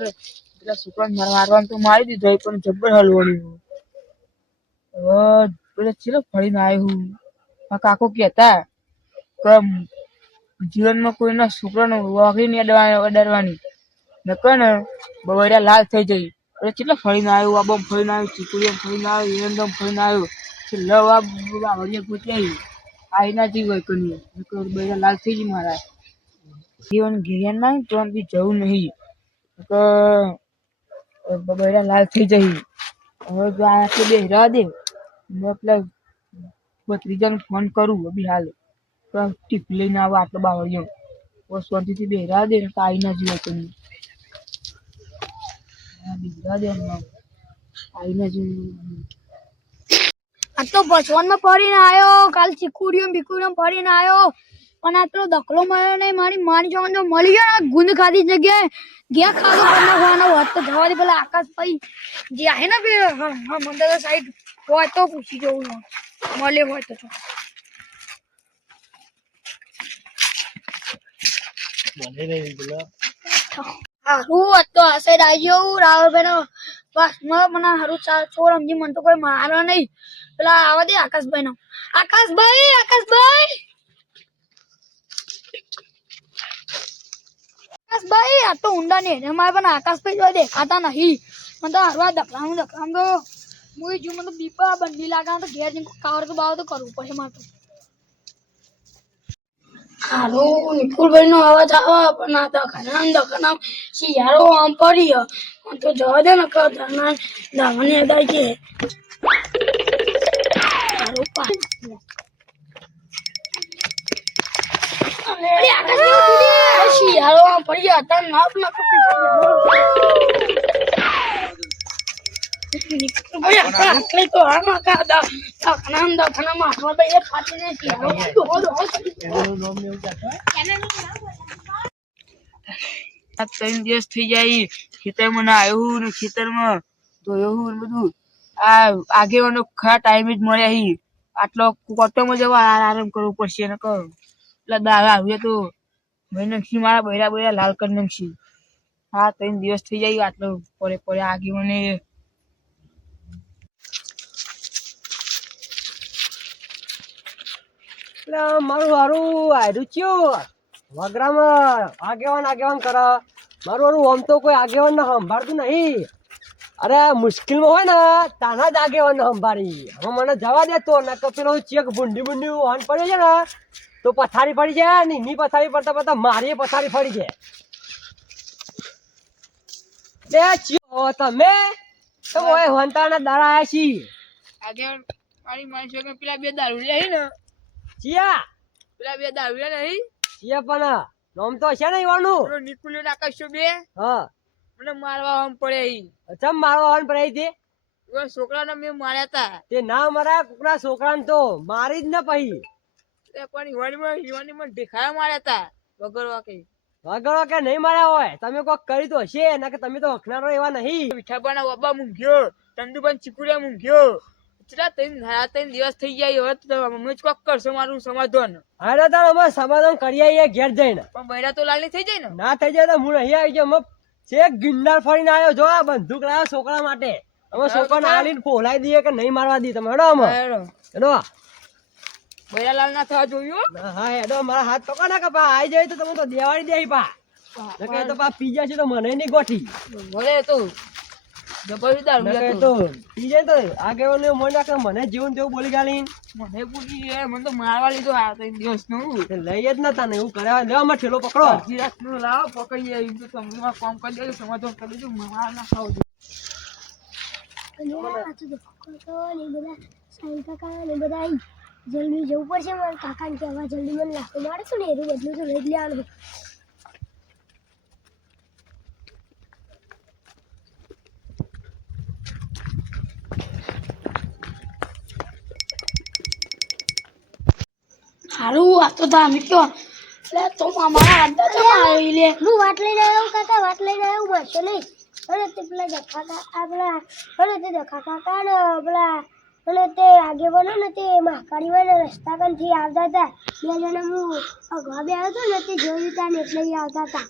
બરોબર પેલા છોકરાને માર- મારવાનું તો મારી દીધો પણ જબ્બર હલવણી હવે પેલા ચેલો ફરીને આવ્યો હું. મારા કાકો કહેતા કે જીવનમાં કોઈના છોકરાને વાઘી નહીં અડવાની નકર ને બવરિયા લાલ થઈ જઈ એટલે કેટલો ફરીને આવ્યું આ બમ ફરીને આવ્યું ચીકુડીઓ ફરીને આવ્યું એરંડમ ફરીને આવ્યો છેલ્લો બાવળિયા ગોતી આવી. ના જીવ હોય કોની. નકર બબડિયા લાલ થઈ ગઈ મારા. જીવન ઘેરિયા ના તો બી જવું નહીં. નકર બબડિયા લાલ થઈ જઈ. હવે જો આ આટલે બે રહેવા દે મેં પેલા ભત્રીજાને ફોન કરું, અભી હાલ. તો ટીપ લઈને આવો આટલો બાવળિયો. બસ શાંતિથી બે રહેવા દે ને તો આઈ ના જીવ કોની બીજા દે ના જ આ તો બસવનમાં ફરીને આવ્યો કાલ ચીકુડીઓ બીકુડીઓ ફરીને આવ્યો પણ આટલો દખલો મળ્યો નહીં મારી મારી જવાનું મળી ગયો ગુંદ ખાધી જગ્યાએ. ગયા ખાધો પણ ખાવાનો હોત તો જવા દે પેલા આકાશભાઈ જે આહે ને બે મંદર સાઈડ હોય તો પૂછી જવું. મળે હોય તો હારું તો સાઈડ આવી જવું બસ મને મને હારું છોડ સમજી મને તો કોઈ મારો નહીં. પેલા આવા દે આકાશભાઈ નો આકાશભાઈ આકાશભાઈ આ તો ઊંડા ને અમારે પણ આકાશભાઈ જોઈ દેખાતા નહીં. મને તો હરવા દકરાનું દકરામ તો હું જો મને બીપા બંડી લાગા. તો ઘેર જઈને કાવર તો બાવ તો કરવું પડે મારે તો. હાલો નિકુલભાઈ નો અવાજ આવે પણ આ દખનામ દકરામ શિયાળો આમ પડી તો જવા દે ને કે ધરના ધાવાની અદાય પા અરે આકાશભાઈ શિયાળો આમ પડી ગયા હતા નાપ ના કપી તો આમાં કા દખનામ દખનામ આટલા તો એ ફાટીને શિયાળો દોડો દોડો આ ત્રણ દિવસ થઈ જાય ખેતરમાં ના આવ્યું ને ખેતરમાં ધોયું ને બધું. આ આગેવાનો ખરા ટાઈમે જ મળ્યા હી. આટલો કોટોમાં જવા આરામ કરવો પડશે ને કહો એટલે દાદા આવ્યા તો મેં મારા બૈરા બૈરા લાલ કરી નાખશી. હા, ત્રણ દિવસ થઈ જાય આટલો પડે પડે આગી મને. મારું હારું આયરું ચિયો. વગરામાં આગેવાન આગેવાન કર. મારું હારું આમ તો કોઈ આગેવાન ને સંભાળતું નહીં. અરે, મુશ્કેલમાં હોય ને, તાના જ આગેવાન સંભાળી. હવે મને જવા દેતો ને તો પેલો ચેક ભૂંડી ભૂંડી હોન પડે છે ને. તો પથારી પડી જાય ને ની પથારી પડતા પડતા મારી પથારી પડી જાય બે ચિયો તમે? તો ઓય હોનતાના દાડા આયા છી. આગેવાન મારી માણસો કે પેલા બે દારૂ લે ને. ચિયા? પેલા બે દારૂ લે નહીં ચિયા પણ નામ તો છે ને પેલો નિકુલ્યો નાખશો બે. હા. મને મારવા આમ પડે ઈ ચમ મારવા હોન પડે તે? છોકરાને મેં માર્યા તા. તે ના મારા કુકરા છોકરાને તો. મારી જ ન પહી. પણ યુવાનીમાં યુવાનીમાં દેખાયા માર્યા હતા વગર વાકે વગર વાકે નહીં માર્યા હોય તમે કોક કરી તો હશે ના કે તમે તો હકનારો એવા નહીં. મીઠાબાના બાબા મૂંઘ્યો ચંદુબાન ચીકુડિયા મૂંઘ્યો. કેટલા ત્રણ સાડા ત્રણ દિવસ થઈ ગયા હવે તો અમે જ કોક કરશો મારું સમાધાન. હારે તો અમે સમાધાન કરી આવીએ ઘેર જઈને. પણ બૈરા તો લાલી થઈ જાય ને? ના થઈ જાય તો હું નહીં આવી જાઉં અમે છેક ગિરનાર ફરીને આવ્યો જો આ બંદૂક લાવ્યો છોકરા માટે. અમે છોકરાને આલીને ફોલાઈ દઈએ કે નહીં મારવા દઈએ તમે હેડો અમે. હેડો. હેડો બૈરા લાલ ના થવા જોયું હા? હેડો મારા હાથ પકડો ના કે પા આવી જાય તો તમે તો દેવાડી દે પા. નકે તો પા પીજા છે તો મને નહીં ગોઠી. ભલે તો જબરદાર દારૂ તો પીજે તો પી જાય તો આગેવાનને રાખે મને જીવન તેવું બોલી ગાલી મને પૂછી એ મને તો મારવા લીધો આ ત્રણ દિવસનું લઈ જ નતા ને એવું કરે લેવા માં ઠેલો પકડો. અડધી રાતનું લાવો પકડીએ એ તો તમને કામ કરી દેજો સમાધાન કરી દેજો મારા ના ખાવ જલ્દી જવું પડશે મારા કાકાને કહેવા જલ્દી મને લાખો મારે ને એનું બદલું તો લઈ લેવાનું. હારું આ તો ધામી કયો તો અમારા આવી લે. હું વાત લઈને આવ્યો કાકા વાત લઈને આવ્યો બસો નહીં. અને તે પેલા જખા કાકા પેલા અને તે જખા કાકા ને પેલા અને તે આગે બનો ને તે મહાકાળીમાં રસ્તા કંથી આવતા હતા. બે જણા હું અગવા બે આવ્યો હતો ને તે જોયું હતા ને એટલે આવતા હતા.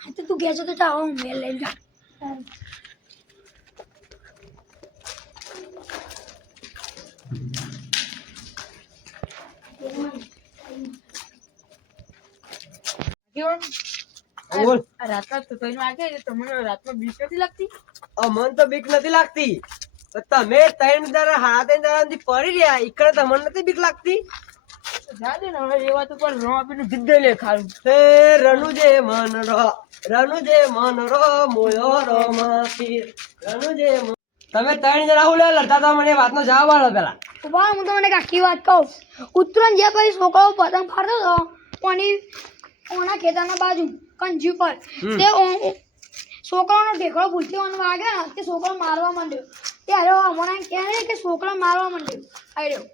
હા તો તું કહેજો તો આવો હું મેલ લઈને જા રાતના તો તમને રાતમાં બીક નથી લાગતી? અમન તો બીક નથી લાગતી. તમે ત્રણ દાડા ત્રણ દાડા પડી રહ્યા. ઈકડે તમને નથી બીક લાગતી. જા ને હવે એ વાત ઉપર રો આપીને જીદ્દે લે ખારું હે રનુજે મન રો રનુજે મન રો મોયો રો માતી રનુજે તમે ત્રણ જણા હું લડતા તો મને વાતનો જવાબ આલો પેલા. ઊભા હું તમને આખી વાત કહું. ઉત્તરાયણ જે પછી છોકરો પતંગ ફાડતો હતો કોની ઓના ખેતરના બાજુ કંજી પર તે છોકરાનો ઢેકડો ભૂલતી વાગે ને તે છોકરો મારવા માંડ્યો. ત્યારે હમણાં કહે ને કે છોકરો મારવા માંડ્યો. આવ્યો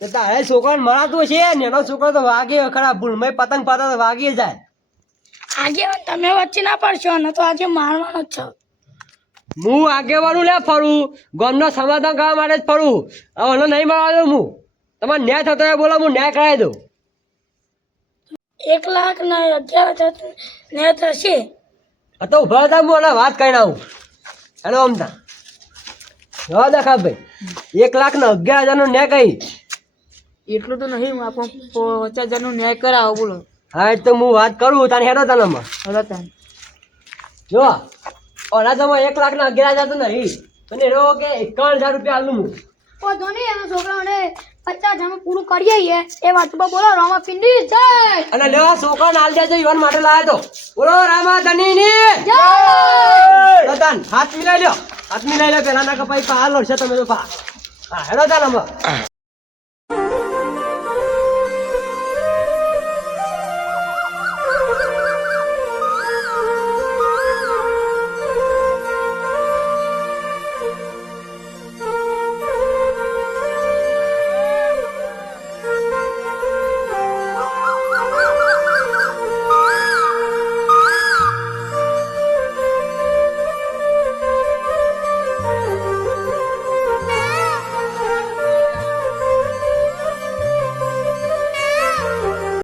તો તારે છોકરો મરાતું છે નેનો છોકરો તો વાગે ખરા ભૂલમાં પતંગ પાતા તો વાગી જાય. આગેવાન તમે વચ્ચે ના પડશો ને તો આજે મારવાનો જ છો. હું આગેવાનું લે ફરું ગામનો સમાધાન કરવા માટે જ ફરું. હવે નહીં મળવા દઉં હું. તમારે ન્યાય થતો હોય બોલો હું ન્યાય કરાવી દઉં. એક લાખ ને અગિયાર ને થશે. તો ઊભા હતા હું એને વાત કરી આવું હેલો અમતા. જવા દેખા ભાઈ એક લાખ ને અગિયાર હજાર નો ન્યાય કઈ એટલું તો નહીં આપણે પચાસ હજારનો ન્યાય કરાવો બોલો. હા એ તો હું વાત કરું તને હેડો તને આમાં. હવે જો ઓલા તમે એક લાખ ને અગિયાર હજાર તો નહીં અને એનો કે એકાવન હજાર રૂપિયા આલું હું. એના છોકરાઓને પચાસ હજારમાં પૂરું કરીએ છીએ. એ વાત પર બોલો રામા પિંડી જય! અને લેવા છોકરા નાલ દેજો યુવાન માટે લાવ્યો તો. બોલો રામા ધની ની જય રતન હાથ મિલાઈ લ્યો. હાથ લઈ લે પેલા ના કપાઈ પા હાલો છે તમે તો પા. હા, હેડો આમાં